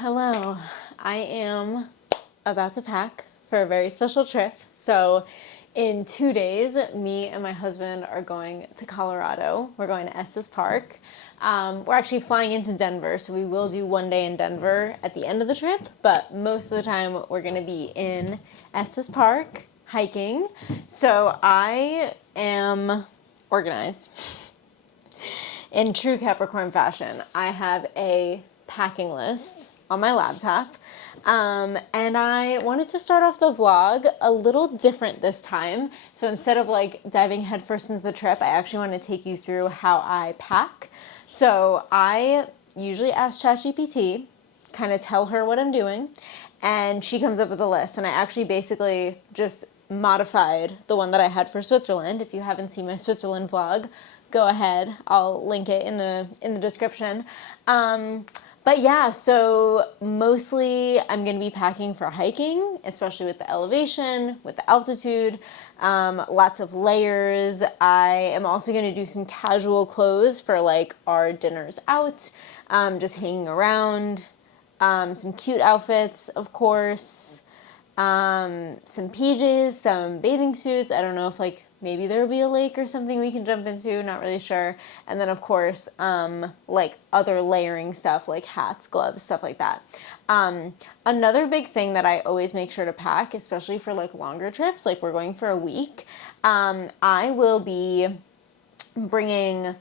Hello, I am about to pack for a very special trip. So in 2 days, me and my husband are going to Colorado. We're going to Estes Park. We're actually flying into Denver, so we will do 1 day in Denver at the end of the trip, but most of the time we're gonna be in Estes Park hiking. So I am organized. In true Capricorn fashion, I have a packing list on my laptop, and I wanted to start off the vlog a little different this time. So instead of like diving headfirst into the trip, I actually want to take you through how I pack. So I usually ask ChatGPT, kind of tell her what I'm doing, and she comes up with a list. And I actually basically just modified the one that I had for Switzerland. If you haven't seen my Switzerland vlog, go ahead. I'll link it in the description. But yeah, so mostly I'm going to be packing for hiking, especially with the elevation, with the altitude, lots of layers. I am also going to do some casual clothes for like our dinners out, just hanging around, some cute outfits, of course, some PJs, some bathing suits. I don't know if like maybe there'll be a lake or something we can jump into, not really sure. And then of course, like other layering stuff like hats, gloves, stuff like that. Another big thing that I always make sure to pack, especially for like longer trips, like we're going for a week, I will be bringing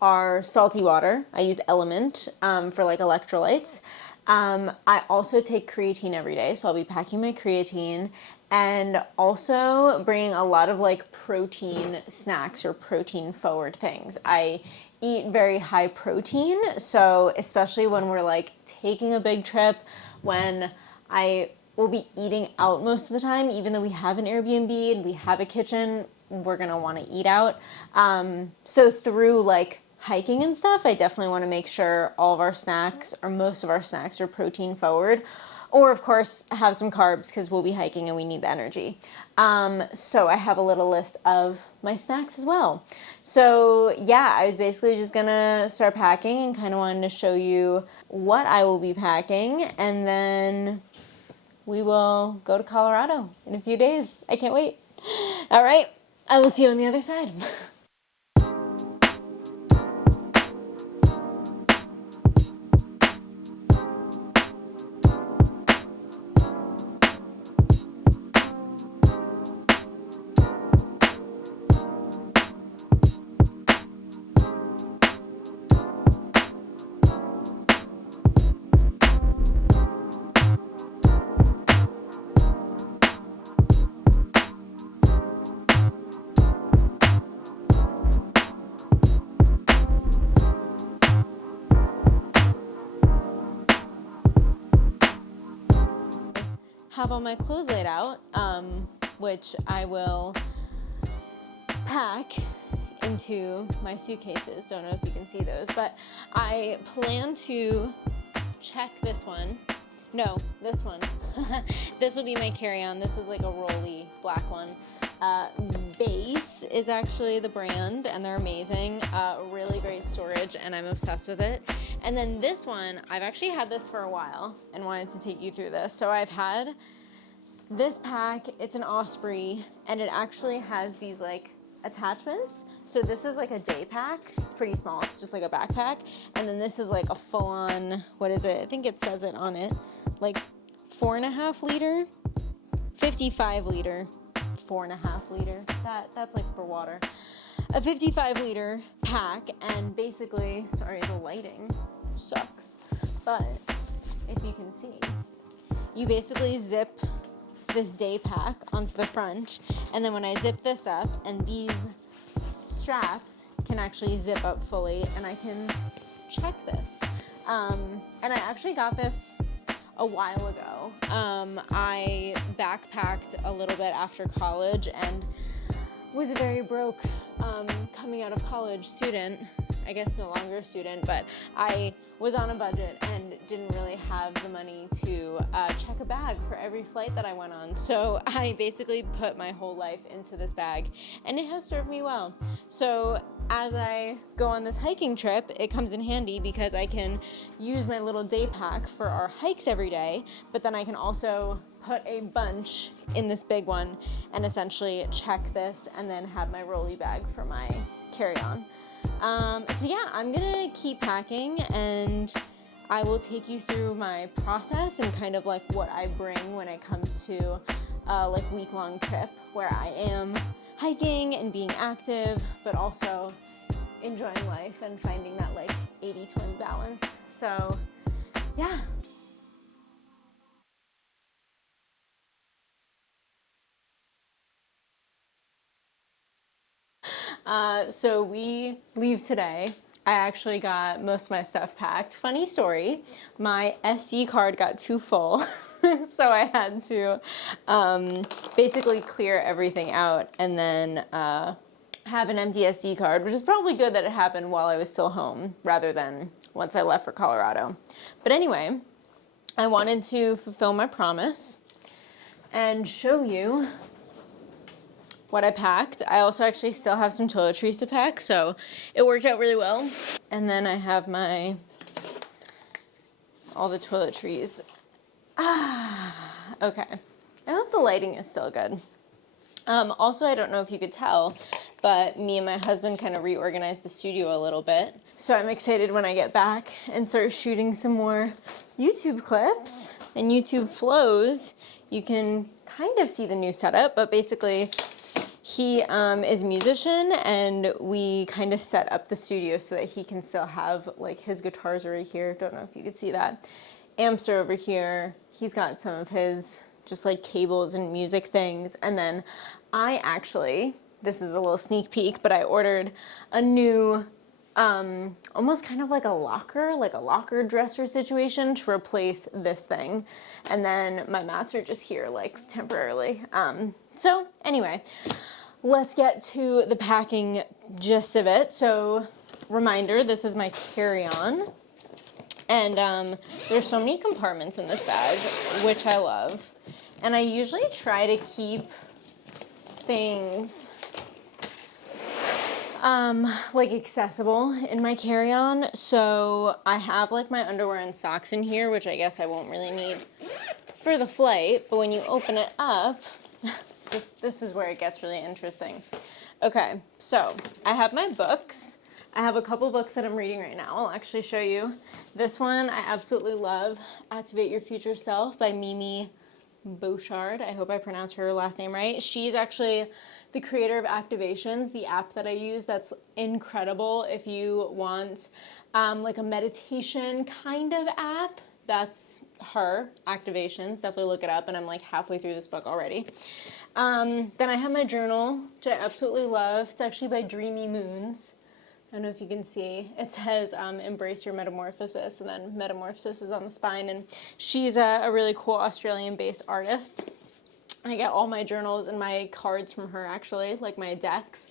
our salty water. I use Element for like electrolytes. I also take creatine every day, so I'll be packing my creatine and also bringing a lot of like protein snacks or protein forward things. I eat very high protein, so especially when we're like taking a big trip, when I will be eating out most of the time, even though we have an Airbnb and we have a kitchen, we're gonna want to eat out. So through like hiking and stuff, I definitely want to make sure all of our snacks or most of our snacks are protein forward, or of course have some carbs because we'll be hiking and we need the energy. So I have a little list of my snacks as well. So yeah, I was basically just gonna start packing and kind of wanted to show you what I will be packing, and then we will go to Colorado in a few days. I can't wait. All right, I will see you on the other side. Have all my clothes laid out, which I will pack into my suitcases. Don't know if you can see those, but I plan to check this one. No, this one. This will be my carry-on. This is like a rolly black one. Base is actually the brand, and they're amazing. Really great storage, and I'm obsessed with it. And then this one, I've actually had this for a while and wanted to take you through this. So I've had this pack, it's an Osprey, and it actually has these like attachments. So this is like a day pack. It's pretty small. It's just like a backpack. And then this is like a full-on, what is it? I think it says it on it. Like 4.5 liter, 55 liter, 4.5 liter. That's like for water. A 55 liter pack, and basically, sorry, the lighting sucks, but if you can see, you basically zip this day pack onto the front, and then when I zip this up, and these straps can actually zip up fully, and I can check this. And I actually got this a while ago. I backpacked a little bit after college and was a very broke coming out of college student. I guess no longer a student, but I was on a budget and didn't really have the money to check check a bag for every flight that I went on. So I basically put my whole life into this bag, and it has served me well. So as I go on this hiking trip, it comes in handy because I can use my little day pack for our hikes every day, but then I can also put a bunch in this big one and essentially check this and then have my rolly bag for my carry-on. So yeah, I'm gonna keep packing, and I will take you through my process and kind of like what I bring when it comes to like week-long trip where I am hiking and being active, but also enjoying life and finding that like 80-20 balance. So yeah. So we leave today. I actually got most of my stuff packed. Funny story, my SD card got too full, so I had to basically clear everything out and then have an empty SD card, which is probably good that it happened while I was still home rather than once I left for Colorado. But anyway, I wanted to fulfill my promise and show you what I packed. I also actually still have some toiletries to pack, so it worked out really well. And then I have all the toiletries. Okay. I hope the lighting is still good. Also, I don't know if you could tell, but me and my husband kind of reorganized the studio a little bit. So I'm excited when I get back and start shooting some more YouTube clips and YouTube flows. You can kind of see the new setup, but basically he is a musician, and we kind of set up the studio so that he can still have like his guitars right here. Don't know if you could see that. Amps are over here. He's got some of his just like cables and music things. And then I actually, this is a little sneak peek, but I ordered a new, almost kind of like a locker dresser situation to replace this thing. And then my mats are just here like temporarily. So anyway, let's get to the packing gist of it. So reminder, this is my carry-on. And there's so many compartments in this bag, which I love. And I usually try to keep things like accessible in my carry-on. So I have like my underwear and socks in here, which I guess I won't really need for the flight. But when you open it up, this is where it gets really interesting. Okay, so I have my books. I have a couple books that I'm reading right now. I'll actually show you. This one I absolutely love, Activate Your Future Self by Mimi Bouchard. I hope I pronounced her last name right. She's actually the creator of Activations, the app that I use that's incredible if you want like a meditation kind of app. That's her, Activations. Definitely look it up, and I'm like halfway through this book already. Then I have my journal, which I absolutely love. It's actually by Dreamy Moons. I don't know if you can see. It says embrace your metamorphosis, and then metamorphosis is on the spine. And she's a really cool Australian-based artist. I get all my journals and my cards from her, actually, like my decks.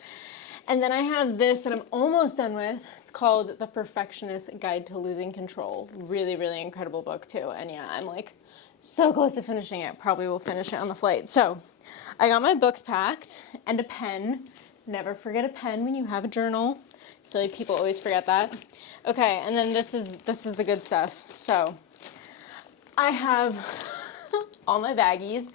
And then I have this that I'm almost done with. It's called The Perfectionist Guide to Losing Control. Really, really incredible book, too. And yeah, I'm like so close to finishing it. Probably will finish it on the flight. So I got my books packed and a pen. Never forget a pen when you have a journal. I feel like people always forget that. Okay, and then this is the good stuff. So I have all my baggies.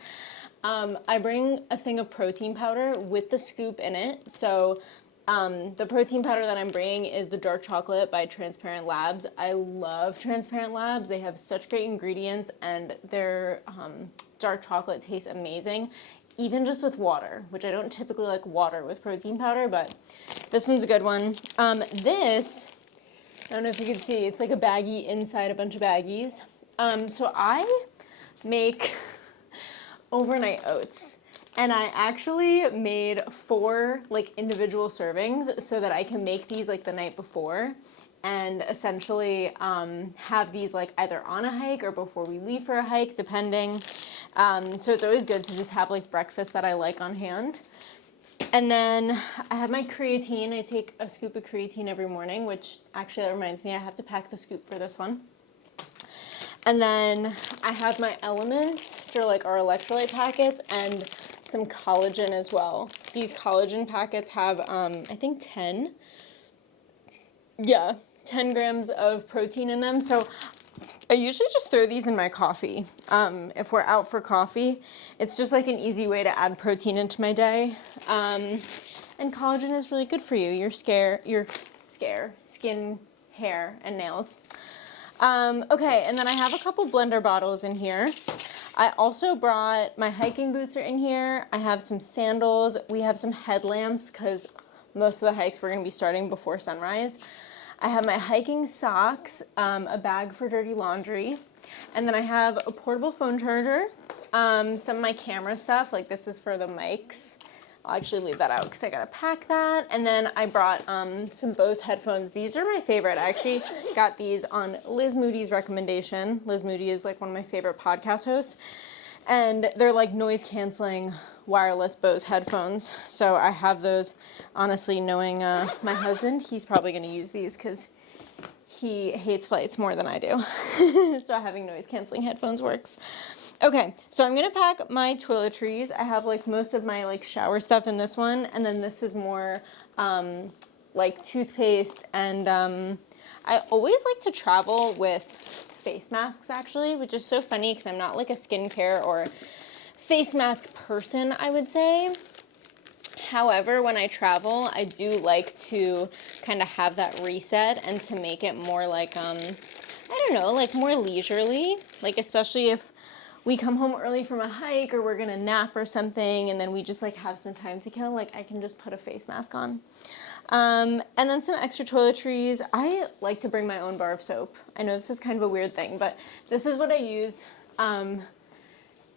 I bring a thing of protein powder with the scoop in it. So the protein powder that I'm bringing is the dark chocolate by Transparent Labs. I love Transparent Labs. They have such great ingredients, and their dark chocolate tastes amazing, even just with water, which I don't typically like water with protein powder, but this one's a good one. This, I don't know if you can see, it's like a baggie inside a bunch of baggies. So I make overnight oats, and I actually made 4 like individual servings so that I can make these like the night before and essentially have these like either on a hike or before we leave for a hike, depending. So it's always good to just have like breakfast that I like on hand. And then I have my creatine. I take a scoop of creatine every morning, which actually that reminds me I have to pack the scoop for this one. And then I have my elements, which are like our electrolyte packets, and some collagen as well. These collagen packets have, I think 10 grams of protein in them. So I usually just throw these in my coffee. If we're out for coffee, it's just like an easy way to add protein into my day. And collagen is really good for you, your skin, hair, and nails. Okay, and then I have a couple blender bottles in here. I also brought, my hiking boots are in here. I have some sandals. We have some headlamps because most of the hikes we're going to be starting before sunrise. I have my hiking socks, a bag for dirty laundry, and then I have a portable phone charger, some of my camera stuff, like this is for the mics. I'll actually leave that out because I gotta pack that. And then I brought some Bose headphones. These are my favorite. I actually got these on Liz Moody's recommendation. Liz Moody is like one of my favorite podcast hosts. And they're like noise canceling wireless Bose headphones. So I have those. Honestly, knowing my husband, he's probably gonna use these because he hates flights more than I do. So having noise canceling headphones works. Okay, so I'm gonna pack my toiletries. I have like most of my like shower stuff in this one, and then this is more like toothpaste, and I always like to travel with face masks actually, which is so funny because I'm not like a skincare or face mask person, I would say. However, when I travel, I do like to kind of have that reset and to make it more like, I don't know, like more leisurely, like especially if we come home early from a hike or we're gonna nap or something and then we just like have some time to kill, like I can just put a face mask on. And then some extra toiletries. I like to bring my own bar of soap. I know this is kind of a weird thing, but this is what I use.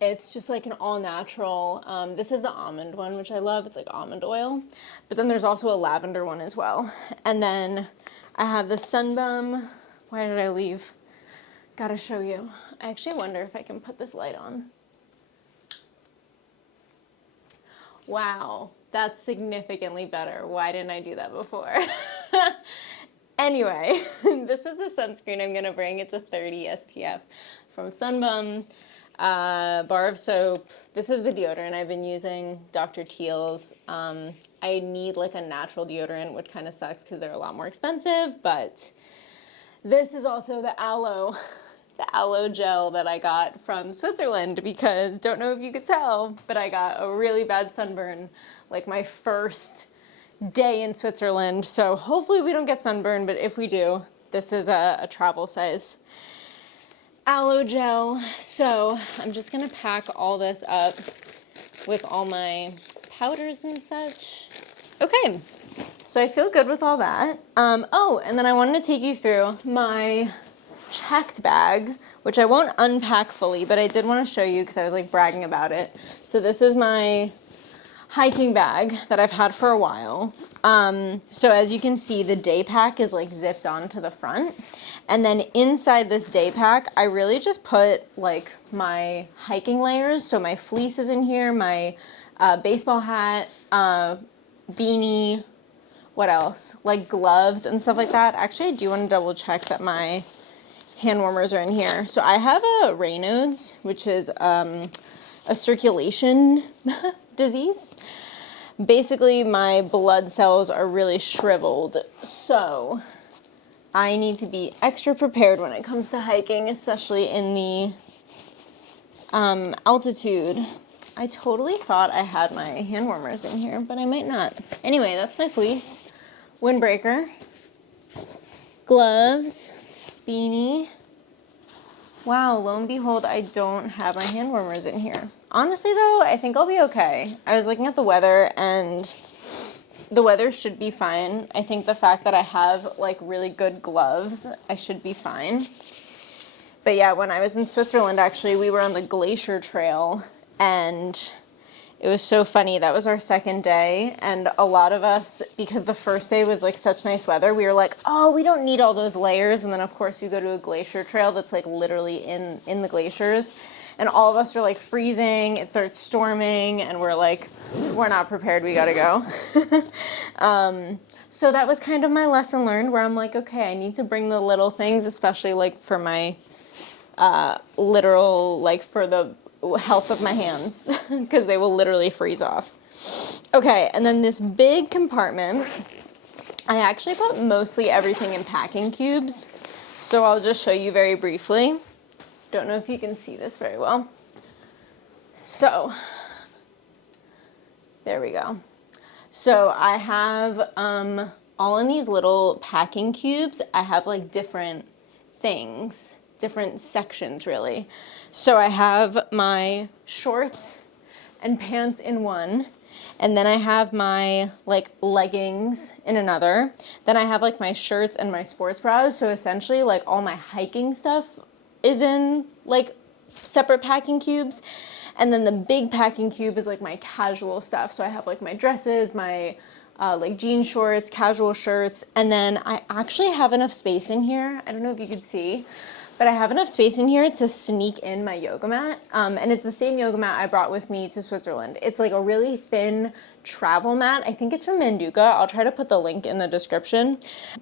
It's just like an all natural, this is the almond one, which I love. It's like almond oil, but then there's also a lavender one as well. And then I have the Sunbum. Why did I leave? Gotta show you. I actually wonder if I can put this light on. Wow, that's significantly better. Why didn't I do that before? Anyway, this is the sunscreen I'm gonna bring. It's a 30 SPF from Sunbum. Bar of soap. This is the deodorant I've been using, Dr. Teal's. I need like a natural deodorant, which kind of sucks because they're a lot more expensive, but this is also the aloe gel that I got from Switzerland because, don't know if you could tell, but I got a really bad sunburn like my first day in Switzerland. So hopefully we don't get sunburn, but if we do, this is a travel size aloe gel. So I'm just gonna pack all this up with all my powders and such. Okay, so I feel good with all that. Oh, and then I wanted to take you through my checked bag, which I won't unpack fully, but I did want to show you because I was like bragging about it. So this is my hiking bag that I've had for a while. So as you can see, the day pack is like zipped onto the front. And then inside this day pack, I really just put like my hiking layers. So my fleece is in here, my baseball hat, beanie, what else? Like gloves and stuff like that. Actually, I do want to double check that my hand warmers are in here. So I have a Raynaud's, which is a circulation disease. Basically, my blood cells are really shriveled, so I need to be extra prepared when it comes to hiking, especially in the altitude. I totally thought I had my hand warmers in here, but I might not. Anyway, that's my fleece, windbreaker, gloves, beanie. Wow, lo and behold, I don't have my hand warmers in here. Honestly though, I think I'll be okay. I was looking at the weather and the weather should be fine. I think the fact that I have like really good gloves, I should be fine. But yeah, when I was in Switzerland, actually, we were on the glacier trail and it was so funny. That was our second day, and a lot of us, because the first day was like such nice weather, we were like, oh, we don't need all those layers. And then of course we go to a glacier trail that's like literally in the glaciers, and all of us are like freezing. It starts storming and we're like, we're not prepared, we gotta go. So that was kind of my lesson learned, where I'm like, okay, I need to bring the little things, especially like for my literal, like for the health of my hands, because they will literally freeze off. Okay, and then this big compartment, I actually put mostly everything in packing cubes, so I'll just show you very briefly. Don't know if you can see this very well. So, there we go. So I have all in these little packing cubes, I have like different things, different sections really. So I have my shorts and pants in one, and then I have my like leggings in another. Then I have like my shirts and my sports bras. So essentially like all my hiking stuff is in like separate packing cubes. And then the big packing cube is like my casual stuff. So I have like my dresses, my like jean shorts, casual shirts, and then I actually have enough space in here. I don't know if you could see, but I have enough space in here to sneak in my yoga mat. And it's the same yoga mat I brought with me to Switzerland. It's like a really thin travel mat. I think it's from Manduka. I'll try to put the link in the description.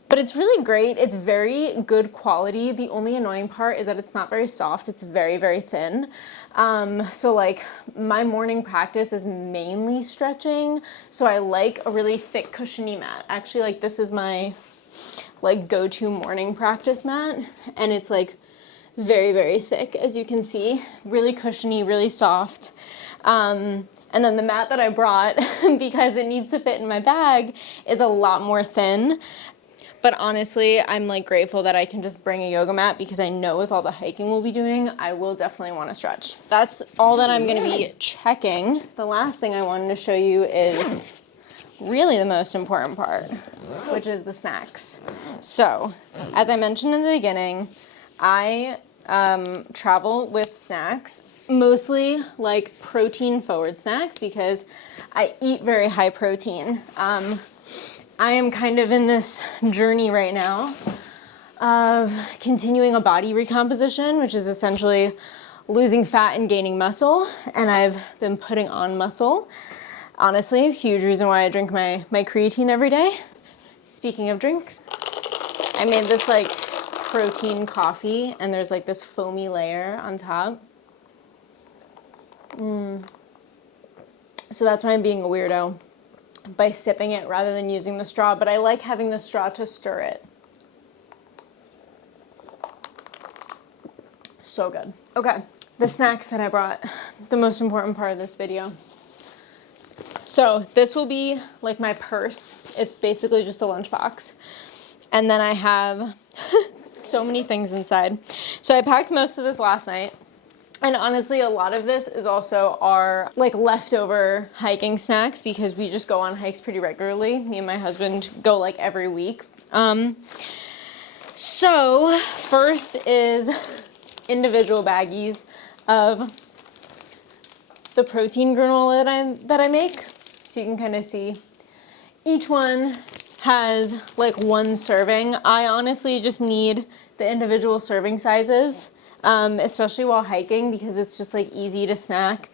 But it's really great. It's very good quality. The only annoying part is that it's not very soft. It's very, very thin. So like my morning practice is mainly stretching. So I like a really thick cushiony mat. Actually, like this is my like go-to morning practice mat, and it's like very, very thick, as you can see, really cushiony, really soft. And then the mat that I brought, because it needs to fit in my bag, is a lot more thin. But honestly, I'm like grateful that I can just bring a yoga mat, because I know with all the hiking we'll be doing, I will definitely want to stretch. That's all that I'm going to be checking. The last thing I wanted to show you is really the most important part, which is the snacks. So, as I mentioned in the beginning, I travel with snacks, mostly like protein forward snacks, because I eat very high protein. I am kind of in this journey right now of continuing a body recomposition, which is essentially losing fat and gaining muscle, and I've been putting on muscle. Honestly, a huge reason why I drink my creatine every day. Speaking of drinks, I made this like protein coffee, and there's like this foamy layer on top. So that's why I'm being a weirdo by sipping it rather than using the straw, but I like having the straw to stir it. So good. Okay, the snacks that I brought, the most important part of this video. So this will be like my purse. It's basically just a lunchbox. And then I have so many things inside. So I packed most of this last night. And honestly, a lot of this is also our like leftover hiking snacks, because we just go on hikes pretty regularly. Me and my husband go like every week. So first is individual baggies of the protein granola that I make. So you can kind of see each one has like one serving. I honestly just need the individual serving sizes, especially while hiking, because it's just like easy to snack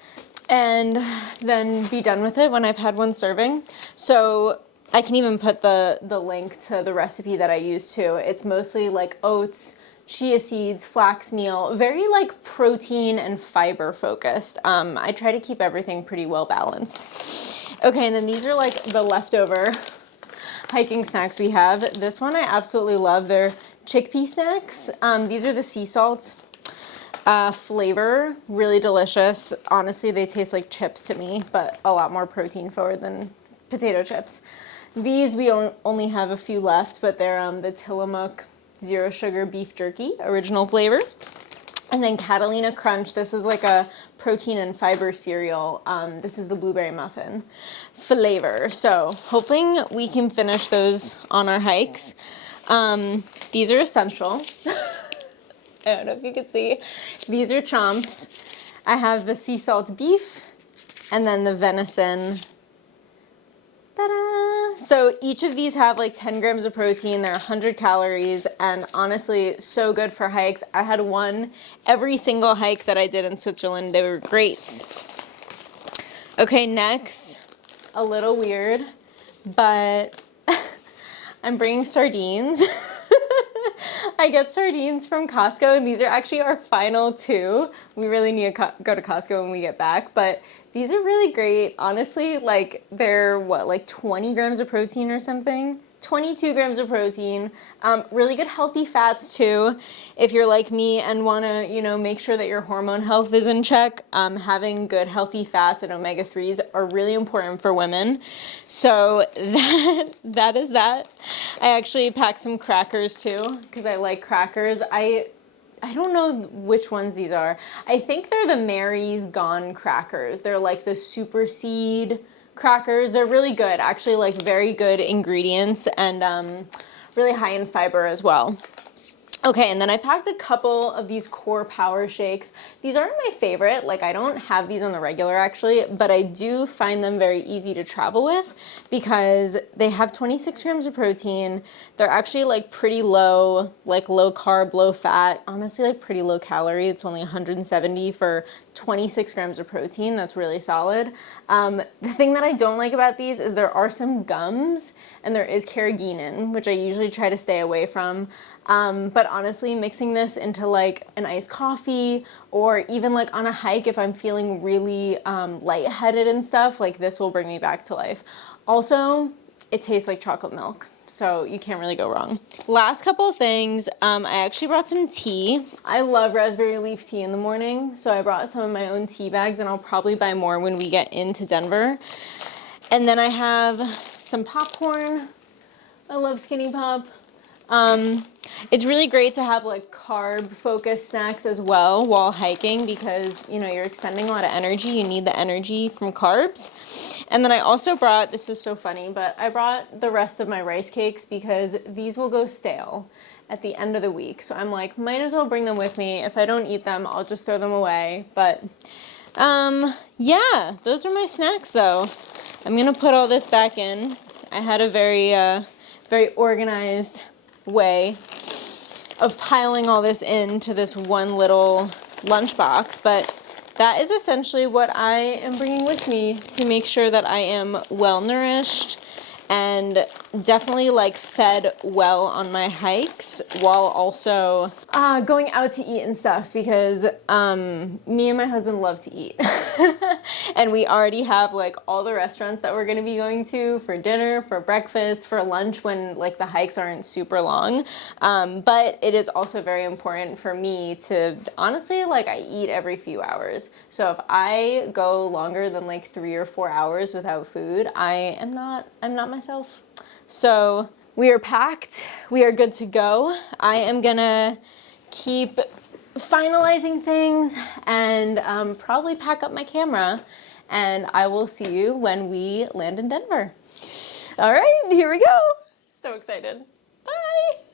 and then be done with it when I've had one serving. So I can even put the link to the recipe that I use too. It's mostly like oats, chia seeds, flax meal, very like protein and fiber focused. I try to keep everything pretty well balanced. Okay, and then these are like the leftover hiking snacks we have. This one I absolutely love. They're chickpea snacks. These are the sea salt flavor, really delicious. Honestly, they taste like chips to me, but a lot more protein forward than potato chips. These we only have a few left, but they're the Tillamook zero sugar beef jerky, original flavor. And then Catalina Crunch, this is like a protein and fiber cereal. This is the blueberry muffin flavor. So hoping we can finish those on our hikes. These are essential. I don't know if you can see. These are chomps. I have the sea salt beef and then the venison. Ta-da! So each of these have like 10 grams of protein. They're 100 calories, and honestly, so good for hikes. I had one every single hike that I did in Switzerland. They were great. Okay, next, a little weird, but I'm bringing sardines. I get sardines from Costco, and these are actually our final two. We really need to go to Costco when we get back, but these are really great. Honestly, like they're what, like 20 grams of protein or something? 22 grams of protein, really good healthy fats too. If you're like me and want to, you know, make sure that your hormone health is in check, having good healthy fats and omega-3s are really important for women. So that is that. I actually packed some crackers too because I like crackers. I don't know which ones these are. I think they're the Mary's Gone crackers. They're like the super seed crackers. They're really good, actually, like very good ingredients and really high in fiber as well. Okay, and then I packed a couple of these core power shakes. These aren't my favorite, like I don't have these on the regular actually, but I do find them very easy to travel with because they have 26 grams of protein. They're actually like pretty low, like low carb, low fat, honestly like pretty low calorie. It's only 170 for 26 grams of protein. That's really solid. The thing that I don't like about these is there are some gums and there is carrageenan, which I usually try to stay away from. But honestly, mixing this into like an iced coffee or even like on a hike, if I'm feeling really lightheaded and stuff, like this will bring me back to life. Also, it tastes like chocolate milk, so you can't really go wrong. Last couple of things, I actually brought some tea. I love raspberry leaf tea in the morning, so I brought some of my own tea bags and I'll probably buy more when we get into Denver. And then I have some popcorn. I love Skinny Pop. It's really great to have like carb focused snacks as well while hiking because, you know, you're expending a lot of energy. You need the energy from carbs. And then I also brought, this is so funny, but I brought the rest of my rice cakes because these will go stale at the end of the week. So I'm like, might as well bring them with me. If I don't eat them, I'll just throw them away. But yeah, those are my snacks though. I'm going to put all this back in. I had a very organized way of piling all this into this one little lunchbox, but that is essentially what I am bringing with me to make sure that I am well nourished and definitely like fed well on my hikes while also going out to eat and stuff because me and my husband love to eat. And we already have like all the restaurants that we're going to be going to for dinner, for breakfast, for lunch when like the hikes aren't super long. But it is also very important for me to honestly, like I eat every few hours. So if I go longer than like 3 or 4 hours without food, I'm not myself. So we are packed. We are good to go. I am gonna keep finalizing things and probably pack up my camera, and I will see you when we land in Denver. All right, here we go. So excited. Bye.